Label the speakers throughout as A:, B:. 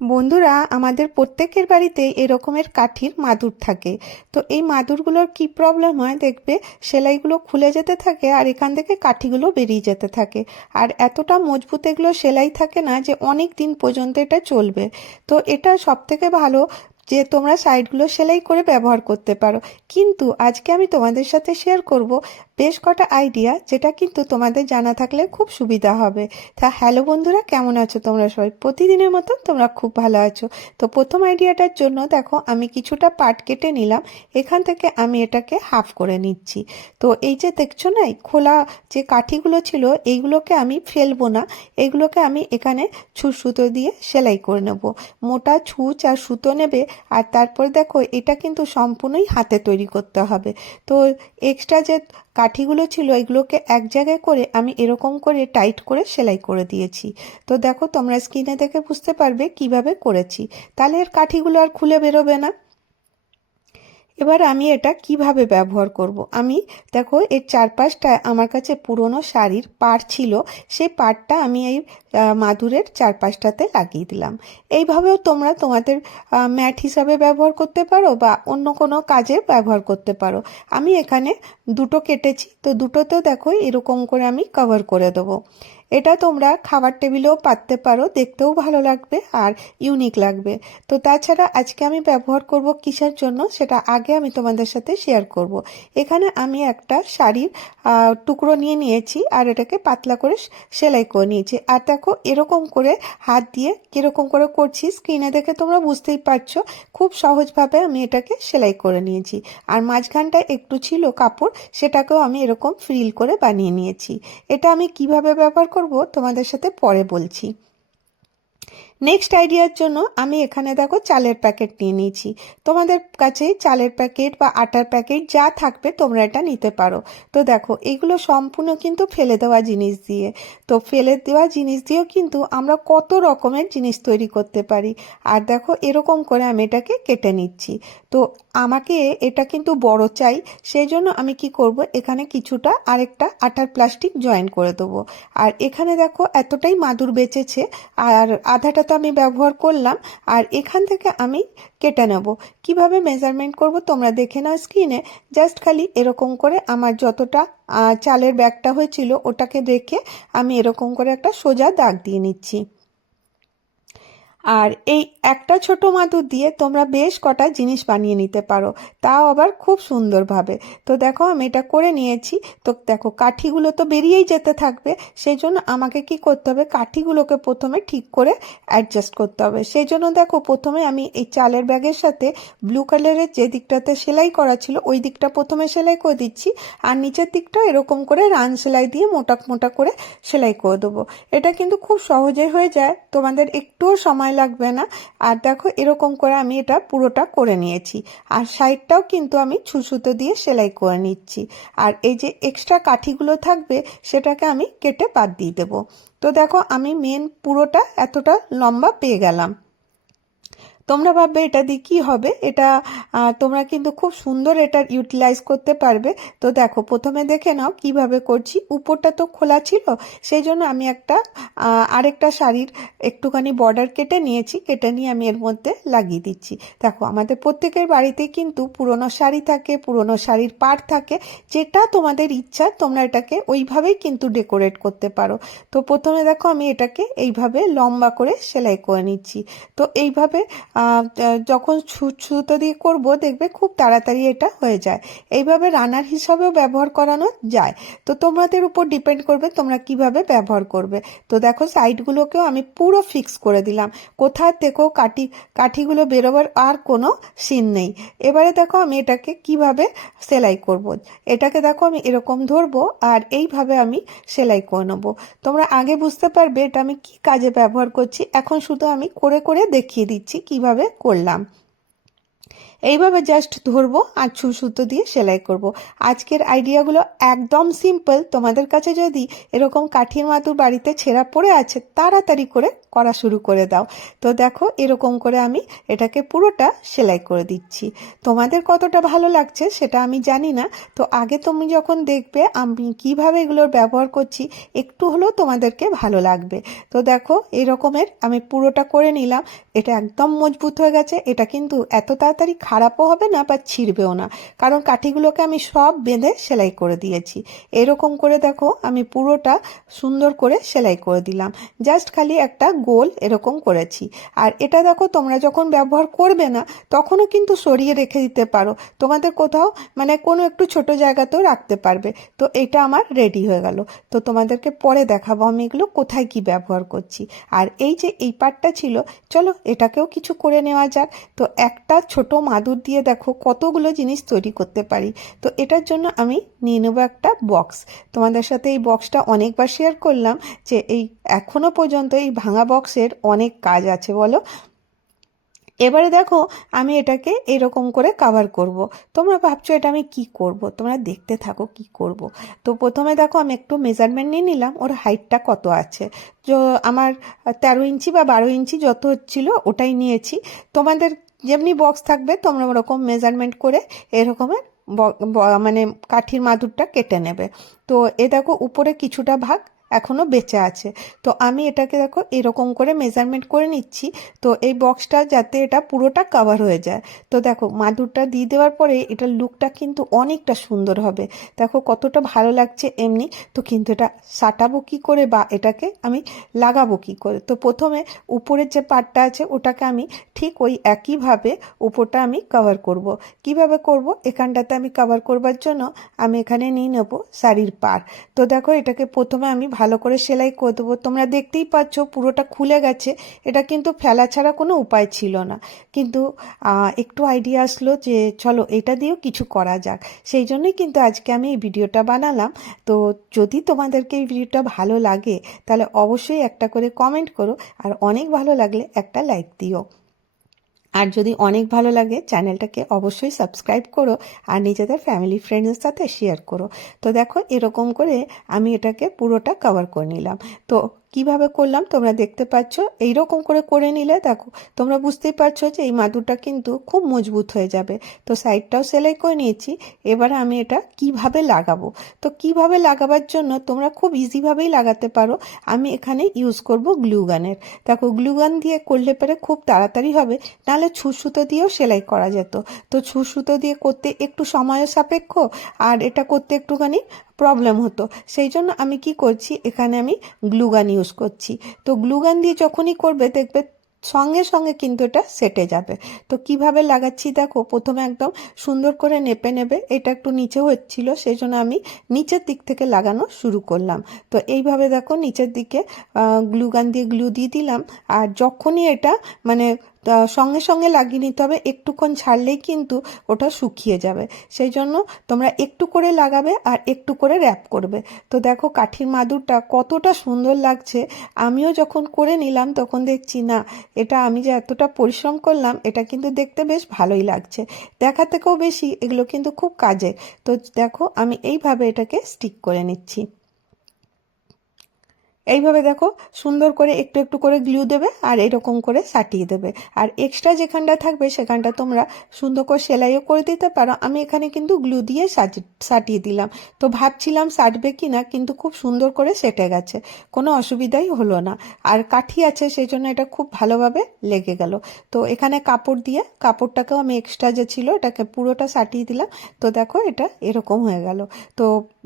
A: বন্ধুরা, আমাদের প্রত্যেকের বাড়িতে এরকমের কাঠির মাদুর থাকে। তো এই মাদুরগুলোর কি প্রবলেম হয় দেখবে? সেলাইগুলো খুলে যেতে থাকে আর এখান থেকে কাঠিগুলো বেরিয়ে যেতে থাকে। আর এতটা মজবুত এগুলো সেলাই থাকে না যে অনেক দিন পর্যন্ত এটা চলবে। তো এটা সব থেকে ভালো যে তোমরা সাইডগুলো সেলাই করে ব্যবহার করতে পারো। কিন্তু আজকে আমি তোমাদের সাথে শেয়ার করব বেশ কটা আইডিয়া যেটা কিন্তু তোমাদের জানা থাকলে খুব সুবিধা হবে। তা হ্যালো বন্ধুরা, কেমন আছো তোমরা সবাই? প্রতিদিনের মতন তোমরা খুব ভালো আছো। তো প্রথম আইডিয়াটার জন্য দেখো, আমি কিছুটা পাট কেটে নিলাম। এখান থেকে আমি এটাকে হাফ করে নিচ্ছি। তো এই যে দেখছ না খোলা যে কাঠিগুলো ছিল, এইগুলোকে আমি ফেলব না। এগুলোকে আমি এখানে ছুঁচ সুতো দিয়ে সেলাই করে নেব। মোটা ছুঁচ আর সুতো নেবে, আর তারপর দেখো, এটা কিন্তু সম্পূর্ণই হাতে তৈরি করতে হবে। তো এক্সট্রা যে কাঠিগুলো ছিল, এগুলোকে এক জায়গায় করে আমি এরকম করে টাইট করে সেলাই করে দিয়েছি। তো দেখো, তোমরা স্ক্রিনে দেখে বুঝতে পারবে কীভাবে করেছি। তাহলে এর কাঠিগুলো আর খুলে বেরোবে না। এবার আমি এটা কীভাবে ব্যবহার করব। আমি, দেখো, এর চারপাশটায় আমার কাছে পুরনো শাড়ির পাড় ছিল, সেই পাড়টা আমি এই মাদুরের চারপাশটাতে লাগিয়ে দিলাম। এইভাবেও তোমরা তোমাদের ম্যাট হিসাবে ব্যবহার করতে পারো বা অন্য কোনো কাজে ব্যবহার করতে পারো। আমি এখানে দুটো কেটেছি, তো দুটোতেও দেখো এরকম করে আমি কভার করে দেবো। এটা তোমরা খাবার টেবিলেও পাততে পারো, দেখতেও ভালো লাগবে আর ইউনিক লাগবে। তো তাছাড়া আজকে আমি ব্যবহার করব কিসের জন্য? সেটা আগে আমি তোমাদের সাথে শেয়ার করব। এখানে আমি একটা শাড়ির টুকরো নিয়ে নিয়েছি আর এটাকে পাতলা করে সেলাই করে নিয়েছি। আর দেখো এরকম করে হাত দিয়ে কীরকম করে করছি স্ক্রিনে দেখে তোমরা বুঝতেই পারছ, খুব সহজভাবে আমি এটাকে সেলাই করে নিয়েছি। আর মাঝখানটায় একটু ছিল কাপড়, সেটাকেও আমি এরকম ফ্রিল করে বানিয়ে নিয়েছি। এটা আমি কীভাবে ব্যবহার করব তোমাদের সাথে পরে বলছি। নেক্সট আইডিয়ার জন্য আমি এখানে দেখো চালের প্যাকেট নিয়ে নিয়েছি। তোমাদের কাছে চালের প্যাকেট বা আটার প্যাকেট যা থাকবে তোমরা এটা নিতে পারো। তো দেখো, এগুলো সম্পূর্ণ কিন্তু ফেলে দেওয়া জিনিস দিয়ে। তো ফেলে দেওয়া জিনিস দিয়েও কিন্তু আমরা কত রকমের জিনিস তৈরি করতে পারি। আর দেখো, এরকম করে আমি এটাকে কেটে নিচ্ছি। তো আমাকে এটা কিন্তু বড় চাই সেই জন্য আমি কি করব, এখানে কিছুটা আরেকটা আটার প্লাস্টিক জয়েন করে দেবো। আর এখানে দেখো, এতটাই মাদুর বেঁচেছে, আর আধাটা তো আমি ব্যবহার করলাম, আর এখান থেকে আমি কেটে নেব। কীভাবে মেজারমেন্ট করব তোমরা দেখে নাও স্ক্রিনে জাস্ট খালি এরকম করে আমার যতটা চালের ব্যাগটা হয়েছিল ওটাকে দেখে আমি এরকম করে একটা সোজা দাগ দিয়ে নিচ্ছি। আর এই একটা ছোট মাদুর দিয়ে তোমরা বেশ কটা জিনিস বানিয়ে নিতে পারো। তাও আবার খুব সুন্দরভাবে। তো দেখো, আমি এটা করে নিয়েছি। তো দেখো, কাঠিগুলো তো বেরিয়েই যেতে থাকবে। সেই জন্য আমাকে কি করতে হবে? কাঠিগুলোকে প্রথমে ঠিক করে অ্যাডজাস্ট করতে হবে। সেই জন্য দেখো, প্রথমে আমি এই চালের ব্যাগের সাথে ব্লু কালারের যে দিকটাতে সেলাই করা ছিল, ওই দিকটা প্রথমে সেলাই করে দিচ্ছি। আর নিচের দিকটা এরকম করে রান সেলাই দিয়ে মোটা মোটা করে সেলাই করে দেবো। এটা কিন্তু খুব সহজে হয়ে যায়। তোমাদের একটুও সময় লাগবে না। আর দেখো এরকম করে আমি এটা পুরোটা করে নিয়েছি। আর সাইডটাও কিন্তু আমি ছুঁচুতো দিয়ে সেলাই করে নিচ্ছি। আর এই যে এক্সট্রা কাঠিগুলো থাকবে, সেটাকে আমি কেটে বাদ দিয়ে দেবো। তো দেখো আমি মেন পুরোটা এতটা লম্বা পেয়ে গেলাম। তোমরা ভাববে, এটা দিয়ে কী হবে? এটা তোমরা কিন্তু খুব সুন্দর এটার ইউটিলাইজ করতে পারবে। তো দেখো, প্রথমে দেখে নাও কীভাবে করছি। উপরটা তো খোলা ছিল, সেই জন্য আমি একটা আরেকটা শাড়ির একটুখানি বর্ডার কেটে নিয়েছি, কেটে নিয়ে আমি এর মধ্যে লাগিয়ে দিচ্ছি। দেখো, আমাদের প্রত্যেকের বাড়িতে কিন্তু পুরনো শাড়ি থাকে, পুরনো শাড়ির পাড় থাকে, যেটা তোমাদের ইচ্ছা, তোমরা এটাকে ওইভাবেই কিন্তু ডেকোরেট করতে পারো। তো প্রথমে দেখো আমি এটাকে এইভাবে লম্বা করে সেলাই করে নিচ্ছি। তো এইভাবে যখন সুতো দিয়ে করব, দেখবে খুব তাড়াতাড়ি এটা হয়ে যায়। এইভাবে রানার হিসাবেও ব্যবহার করানো যায়। তো তোমাদের উপর ডিপেন্ড করবে তোমরা কীভাবে ব্যবহার করবে। তো দেখো, সাইডগুলোকেও আমি পুরো ফিক্স করে দিলাম। কোথার থেকেও কাঠি, কাঠিগুলো বেরোবার আর কোনো সিন নেই। এবারে দেখো, আমি এটাকে কীভাবে সেলাই করব। এটাকে দেখো, আমি এরকম ধরবো আর এইভাবে আমি সেলাই করে নেব। তোমরা আগে বুঝতে পারবে এটা আমি কি কাজে ব্যবহার করছি। এখন শুধু আমি করে করে দেখিয়ে দিচ্ছি কীভাবে করলাম। এইভাবে জাস্ট ধরবো আর ছু সুতো দিয়ে সেলাই করব। আজকের আইডিয়াগুলো একদম সিম্পল তোমাদের কাছে যদি এরকম কাঠির মাদুর বাড়িতে ছেঁড়া পড়ে আছে, তাড়াতাড়ি করে করা শুরু করে দাও। তো দেখো, এরকম করে আমি এটাকে পুরোটা সেলাই করে দিচ্ছি। তোমাদের কতটা ভালো লাগছে সেটা আমি জানি না। তো আগে তুমি যখন দেখবে, আমি কীভাবে এগুলোর ব্যবহার করছি, একটু হলেও তোমাদেরকে ভালো লাগবে। তো দেখো, এরকমের আমি পুরোটা করে নিলাম। এটা একদম মজবুত হয়ে গেছে। এটা কিন্তু এত তাড়াতাড়ি খারাপও হবে না বা ছিঁড়বেও না। কারণ কাঠিগুলোকে আমি সব বেঁধে সেলাই করে দিয়েছি। এরকম করে দেখো আমি পুরোটা সুন্দর করে সেলাই করে দিলাম। জাস্ট খালি একটা গোল এরকম করেছি। আর এটা দেখো তোমরা যখন ব্যবহার করবে না, তখনও কিন্তু সরিয়ে রেখে দিতে পারো। তোমাদের কোথাও মানে কোনো একটু ছোট জায়গাতেও রাখতে পারবে। তো এটা আমার রেডি হয়ে গেল। তো তোমাদেরকে পরে দেখাবো আমি এগুলো কোথায় কি ব্যবহার করছি। আর এই যে এই পার্টটা ছিল, চলো এটাকেও কিছু করে নেওয়া যাক। তো একটা ছোট মাদুর দিয়ে দেখো কতগুলো জিনিস তৈরি করতে পারি। তো এটার জন্য আমি নিয়ে নেব একটা বক্স তোমাদের সাথে এই বক্সটা অনেকবার শেয়ার করলাম যে এই এখনও পর্যন্ত এই ভাঙা বক্সের অনেক কাজ আছে বলো। এবারে দেখো, আমি এটাকে এরকম করে কাভার করব। তোমরা ভাবছ এটা আমি কি করব। তোমরা দেখতে থাকো কি করব। তো প্রথমে দেখো, আমি একটু মেজারমেন্ট নিয়ে নিলাম, ওর হাইটটা কত আছে আমার তেরো ইঞ্চি বা বারো ইঞ্চি যত হচ্ছিল ওটাই নিয়েছি তোমাদের যেমনি বক্স থাকবে, তোমরা ওরকম মেজারমেন্ট করে এরকমের মানে কাঠির মাদুরটা কেটে নেবে তো এ দেখো, উপরে কিছুটা ভাগ এখনও বেঁচে আছে। তো আমি এটাকে দেখো এরকম করে মেজারমেন্ট করে নিচ্ছি। তো এই বক্সটা যাতে এটা পুরোটা কাভার হয়ে যায়। তো দেখো, মাদুরটা দিয়ে দেওয়ার পরে এটার লুকটা কিন্তু অনেকটা সুন্দর হবে। দেখো কতটা ভালো লাগছে এমনি। তো কিন্তু এটা সাটাবো কী করে বা এটাকে আমি লাগাবো কী করে? তো প্রথমে উপরের যে পার্টটা আছে ওটাকে আমি ঠিক ওই একইভাবে উপরটা আমি কভার করব। কীভাবে করব? এখানটাতে আমি কভার করবার জন্য আমি এখানে নিয়ে নেব শাড়ির পার তো দেখো এটাকে প্রথমে আমি ভালো করে সেলাই করে দেবো। তোমরা দেখতেই পাচ্ছ পুরোটা খুলে গেছে। এটা কিন্তু ফেলা ছাড়া কোনো উপায় ছিল না। কিন্তু একটু আইডিয়া আসলো যে চলো এটা দিয়েও কিছু করা যাক। সেই জন্যই কিন্তু আজকে আমি এই ভিডিওটা বানালাম। তো যদি তোমাদেরকে এই ভিডিওটা ভালো লাগে, তাহলে অবশ্যই একটা করে কমেন্ট করো। আর অনেক ভালো লাগলে একটা লাইক দিও। আর যদি অনেক ভালো লাগে, চ্যানেলটাকে অবশ্যই সাবস্ক্রাইব করো আর নিজেদের ফ্যামিলি ফ্রেন্ডসের সাথে শেয়ার করো। তো দেখো, এরকম করে আমি এটাকে পুরোটা কভার করে নিলাম। তো কীভাবে করলাম তোমরা দেখতে পাচ্ছ। এইরকম করে করে নিলে দেখো, তোমরা বুঝতেই পারছ যে এই মাদুরটা কিন্তু খুব মজবুত হয়ে যাবে। তো সাইডটাও সেলাই করে নিয়েছি, এবার আমি এটা কীভাবে লাগাবো? তো কীভাবে লাগাবার জন্য তোমরা খুব ইজিভাবেই লাগাতে পারো। আমি এখানে ইউজ করব গ্লুগানের দেখো গ্লুগান দিয়ে করলে পরে খুব তাড়াতাড়ি হবে, নাহলে ছুসুতো দিয়েও সেলাই করা যেত। তো ছুসুতো দিয়ে করতে একটু সময় সাপেক্ষ, আর এটা করতে একটুখানি প্রবলেম হতো। সেই জন্য আমি কি করছি, এখানে আমি গ্লুগান ইউজ করছি। তো গ্লুগান দিয়ে যখনই করবে, দেখবে সঙ্গে সঙ্গে কিন্তু এটা সেটে যাবে। তো কীভাবে লাগাচ্ছি দেখো, প্রথমে একদম সুন্দর করে নেপে নেবে, এটা একটু নিচে হচ্ছিল সেই জন্য আমি নিচের দিক থেকে লাগানো শুরু করলাম। তো এইভাবে দেখো, নিচের দিকে গ্লুগান দিয়ে গ্লু দিয়ে দিলাম, আর যখনই এটা মানে সঙ্গে সঙ্গে লাগিয়ে নিতে হবে। একটুক্ষণ ছাড়লেই কিন্তু ওটা শুকিয়ে যাবে। সেই জন্য তোমরা একটু করে লাগাবে আর একটু করে র্যাপ করবে। তো দেখো কাঠির মাদুরটা কতটা সুন্দর লাগছে। আমিও যখন করে নিলাম তখন দেখছি, না, এটা আমি যে এতটা পরিশ্রম করলাম, এটা কিন্তু দেখতে বেশ ভালোই লাগছে। দেখা থেকেও বেশি, এগুলো কিন্তু খুব কাজে। তো দেখো আমি এইভাবে এটাকে স্টিক করে নিচ্ছি। এইভাবে দেখো সুন্দর করে একটু একটু করে গ্লু দেবে আর এরকম করে সাটিয়ে দেবে। আর এক্সট্রা যেখানটা থাকবে সেখানটা তোমরা সুন্দর করে সেলাইও করে দিতে পারো। আমি এখানে কিন্তু গ্লু দিয়ে সাটিয়ে দিলাম। তো ভাবছিলাম সাটবে কি না কিন্তু খুব সুন্দর করে সেটে গেছে। কোনো অসুবিধাই হলো না। আর কাঠি আছে, সেই জন্য এটা খুব ভালোভাবে লেগে গেল। তো এখানে কাপড় দিয়ে, কাপড়টাকেও আমি এক্সট্রা যে ছিল, এটাকে পুরোটা সাটিয়ে দিলাম। তো দেখো এটা এরকম হয়ে গেল। তো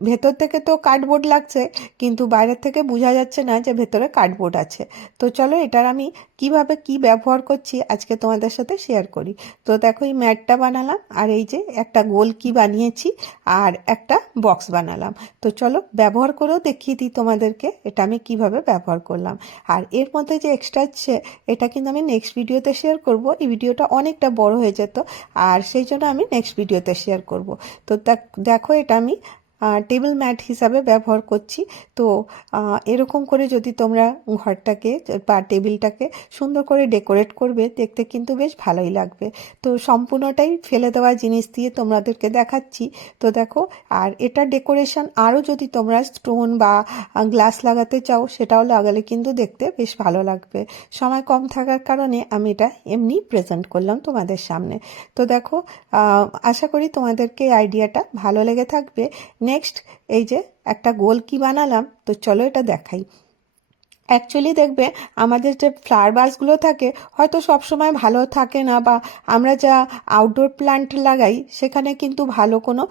A: ভেতর থেকে তো কার্ডবোর্ড লাগছে, কিন্তু বাইরের থেকে বোঝা যাচ্ছে যাচ্ছে না যে ভেতরে কার্ডবোর্ড আছে। তো চলো এটার আমি কীভাবে কি ব্যবহার করছি আজকে তোমাদের সাথে শেয়ার করি। তো দেখো এই ম্যাটটা বানালাম আর এই যে একটা গোল কি বানিয়েছি আর একটা বক্স বানালাম। তো চলো ব্যবহার করেও দেখিয়ে দিই তোমাদেরকে এটা আমি কীভাবে ব্যবহার করলাম। আর এর মধ্যে যে এক্সট্রা আছে, এটা কিন্তু আমি নেক্সট ভিডিওতে শেয়ার করব। এই ভিডিওটা অনেকটা বড় হয়ে যেত আর সেই জন্য আমি নেক্সট ভিডিওতে শেয়ার করব। তো দেখো এটা আমি টেবিল ম্যাট হিসাবে ব্যবহার করছি। তো এরকম করে যদি তোমরা ঘরটাকে বা টেবিলটাকে সুন্দর করে ডেকোরেট করবে, দেখতে কিন্তু বেশ ভালোই লাগবে। তো, সম্পূর্ণটাই ফেলে দেওয়া জিনিস দিয়ে তোমাদেরকে দেখাচ্ছি। তো, দেখো, আর এটা ডেকোরেশন আরও যদি তোমরা স্টোন বা গ্লাস লাগাতে চাও, সেটাও লাগালে কিন্তু দেখতে বেশ ভালো লাগবে। সময় কম থাকার কারণে আমি এটা এমনি প্রেজেন্ট করলাম তোমাদের সামনে। তো, দেখো আশা করি তোমাদেরকে আইডিয়াটা ভালো লেগে থাকবে। এই যে একটা গোল কি বানালাম, তো চলো এটা দেখাই। অ্যাকচুয়ালি দেখবে আমাদের যে ফ্লাওয়ার বাসগুলো থাকে, হয়তো সব সময় ভালো থাকে না বা আমরা যা আউটডোর প্ল্যান্ট লাগাই, সেখানে কিন্তু ভালো কোনো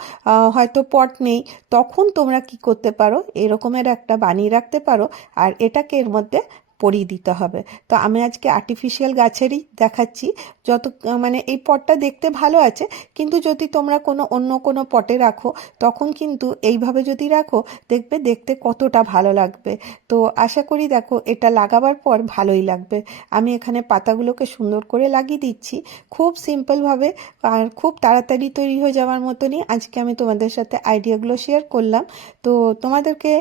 A: হয়তো পট নেই। তখন তোমরা কি করতে পারো? এরকমের একটা বানিয়ে রাখতে পারো। আর এটাকে এর মধ্যে পরিয়ে দিতে হবে। তো আমি আজকে আর্টিফিশিয়াল গাছেরই দেখাচ্ছি। যত মানে এই পটটা দেখতে ভালো আছে, কিন্তু যদি তোমরা কোনো অন্য কোনো পটে রাখো, তখন কিন্তু এইভাবে যদি রাখো, দেখবে দেখতে কতটা ভালো লাগবে। তো আশা করি দেখো, এটা লাগাবার পর ভালোই লাগবে। আমি এখানে পাতাগুলোকে সুন্দর করে লাগিয়ে দিচ্ছি। খুব সিম্পলভাবে আর খুব তাড়াতাড়ি তৈরি হয়ে যাওয়ার মতনই আজকে আমি তোমাদের সাথে আইডিয়াগুলো শেয়ার করলাম। তো তোমাদেরকে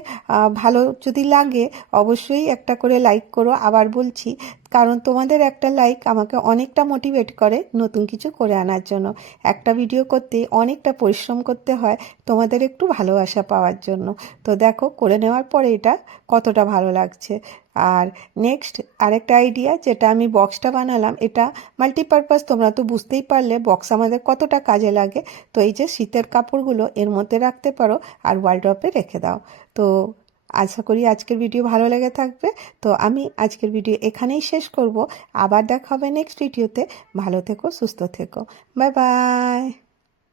A: ভালো যদি লাগে, অবশ্যই একটা করে লাইক করো, আবার বলছি, কারণ তোমাদের একটা লাইক আমাকে অনেকটা মোটিভেট করে নতুন কিছু করে আনার জন্য। একটা ভিডিও করতে অনেকটা পরিশ্রম করতে হয় তোমাদের একটু ভালোবাসা পাওয়ার জন্য। তো দেখো, করে নেওয়ার পরে এটা কতটা ভালো লাগছে। আর নেক্সট আরেকটা আইডিয়া যেটা আমি বক্সটা বানালাম, এটা মাল্টিপারপাস তোমরা তো বুঝতেই পারলে বক্স আমাদের কতটা কাজে লাগে। তো এই যে শীতের কাপড়গুলো এর মধ্যে রাখতে পারো আর ওয়ালড্রপে রেখে দাও। তো আশা করি আজকের ভিডিও ভালো লেগে থাকবে। তো আমি আজকের ভিডিও এখানেই শেষ করব। আবার দেখা হবে নেক্সট ভিডিওতে ভালো থেকো, সুস্থ থেকো। Bye bye